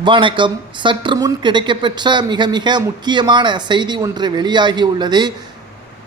வணக்கம். சற்று முன் கிடைக்கப்பெற்ற மிக மிக முக்கியமான செய்தி ஒன்று வெளியாகியுள்ளது.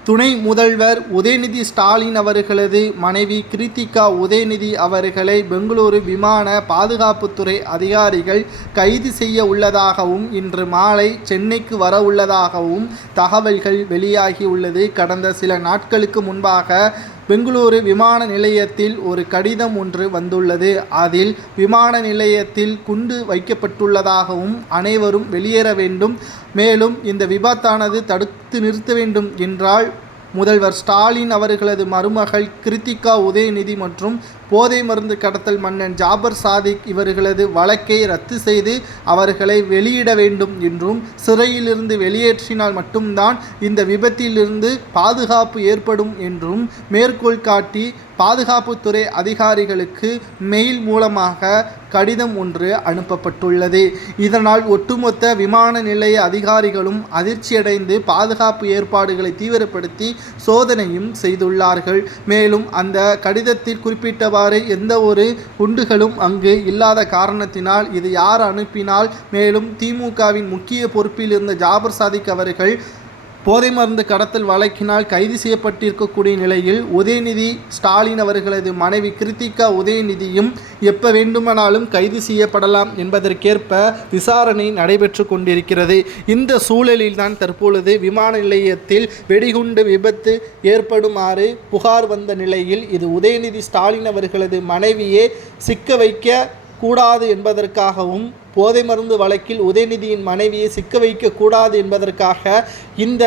துணை முதல்வர் உதயநிதி ஸ்டாலின் அவர்களது மனைவி கிருத்திகா உதயநிதி அவர்களை பெங்களூரு விமான பாதுகாப்புத்துறை அதிகாரிகள் கைது செய்ய உள்ளதாகவும் இன்று மாலை சென்னைக்கு வர உள்ளதாகவும் தகவல்கள் வெளியாகியுள்ளது. கடந்த சில நாட்களுக்கு முன்பாக பெங்களூரு விமான நிலையத்தில் ஒரு கடிதம் ஒன்று வந்துள்ளது. அதில் விமான நிலையத்தில் குண்டு வைக்கப்பட்டுள்ளதாகவும் அனைவரும் வெளியேற வேண்டும். மேலும் இந்த விபத்தானது தடுத்து நிறுத்த வேண்டும் என்றால் முதல்வர் ஸ்டாலின் அவர்களது மருமகள் கிருத்திகா உதயநிதி மற்றும் போதை மருந்து கடத்தல் மன்னன் ஜாபர் சாதிக் இவர்களது வழக்கை ரத்து செய்து அவர்களை வெளியிட வேண்டும் என்றும் சிறையிலிருந்து வெளியேற்றினால் மட்டும்தான் இந்த விபத்திலிருந்து பாதுகாப்பு ஏற்படும் என்றும் மேற்கோள் காட்டி பாதுகாப்புத்துறை அதிகாரிகளுக்கு மெயில் மூலமாக கடிதம் ஒன்று அனுப்பப்பட்டுள்ளது. இதனால் ஒட்டுமொத்த விமான நிலைய அதிகாரிகளும் அதிர்ச்சியடைந்து பாதுகாப்பு ஏற்பாடுகளை தீவிரப்படுத்தி சோதனையும் செய்துள்ளார்கள். மேலும் அந்த கடிதத்தில் குறிப்பிட்டவாறு எந்த ஒரு குண்டுகளும் அங்கு இல்லாத காரணத்தினால் இது யார் அனுப்பினால் மேலும் திமுகவின் முக்கிய பொறுப்பில் இருந்த ஜாபர் சாதிக் அவர்கள் போதை மருந்து கடத்தல் வழக்கினால் கைது செய்யப்பட்டிருக்கக்கூடிய நிலையில் உதயநிதி ஸ்டாலின் அவர்களது மனைவி கிருத்திகா உதயநிதியும் எப்போ வேண்டுமானாலும் கைது செய்யப்படலாம் என்பதற்கேற்ப விசாரணை நடைபெற்று கொண்டிருக்கிறது. இந்த சூழலில்தான் தற்பொழுது விமான நிலையத்தில் வெடிகுண்டு விபத்து ஏற்படுமாறு புகார் வந்த நிலையில் இது உதயநிதி ஸ்டாலின் அவர்களது மனைவியே சிக்க வைக்க கூடாது என்பதற்காகவும் போதை மருந்து வழக்கில் உதயநிதியின் மனைவியை சிக்க வைக்கக்கூடாது என்பதற்காக இந்த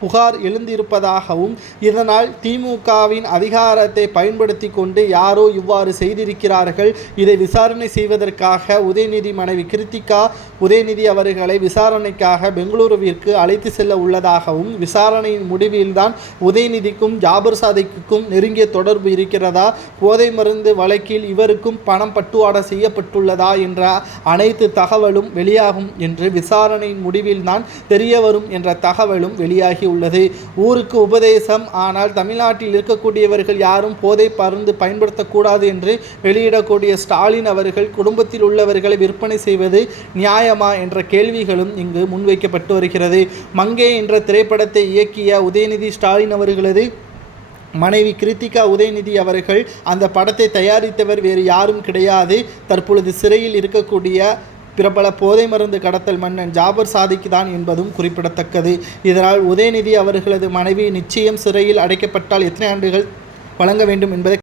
புகார் எழுந்திருப்பதாகவும் இதனால் திமுகவின் அதிகாரத்தை பயன்படுத்தி கொண்டு யாரோ இவ்வாறு செய்திருக்கிறார்கள். இதை விசாரணை செய்வதற்காக உதயநிதி மனைவி கிருத்திகா உதயநிதி அவர்களை விசாரணைக்காக பெங்களூருவிற்கு அழைத்து செல்ல உள்ளதாகவும் விசாரணையின் முடிவில்தான் உதயநிதிக்கும் ஜாபர் சாதிக்கும் நெருங்கிய தொடர்பு இருக்கிறதா? போதை மருந்து வழக்கில் இவருக்கும் பணம் பட்டுவாடா செய்யப்பட்டுள்ளதா? என்ற அனைத்து தகவலும் வெளியாகும் என்று விசாரணையின் முடிவில்தான் தெரிய வரும் என்ற தகவலும் வெளியாகி உள்ளது. ஊருக்கு உபதேசம். ஆனால் தமிழ்நாட்டில் இருக்கக்கூடியவர்கள் யாரும் போதை பருந்து பயன்படுத்தக்கூடாது என்று வெளியிடக்கூடிய ஸ்டாலின் அவர்கள் குடும்பத்தில் உள்ளவர்களை விற்பனை செய்வது நியாயமா என்ற கேள்விகளும் இங்கு முன்வைக்கப்பட்டு வருகிறது. மங்கே என்ற திரைப்படத்தை இயக்கிய உதயநிதி ஸ்டாலின் அவர்களது மனைவி கிருத்திகா உதயநிதி அவர்கள் அந்த படத்தை தயாரித்தவர் வேறு யாரும் கிடையாது. தற்பொழுது சிறையில் இருக்கக்கூடிய பிரபல போதை மருந்து கடத்தல் மன்னன் ஜாபர் சாதிக்கு தான் என்பதும் குறிப்பிடத்தக்கது. இதனால் உதயநிதி அவர்களது மனைவி நிச்சயம் சிறையில் அடைக்கப்பட்டால் எத்தனை ஆண்டுகள் வழங்க வேண்டும் என்பதை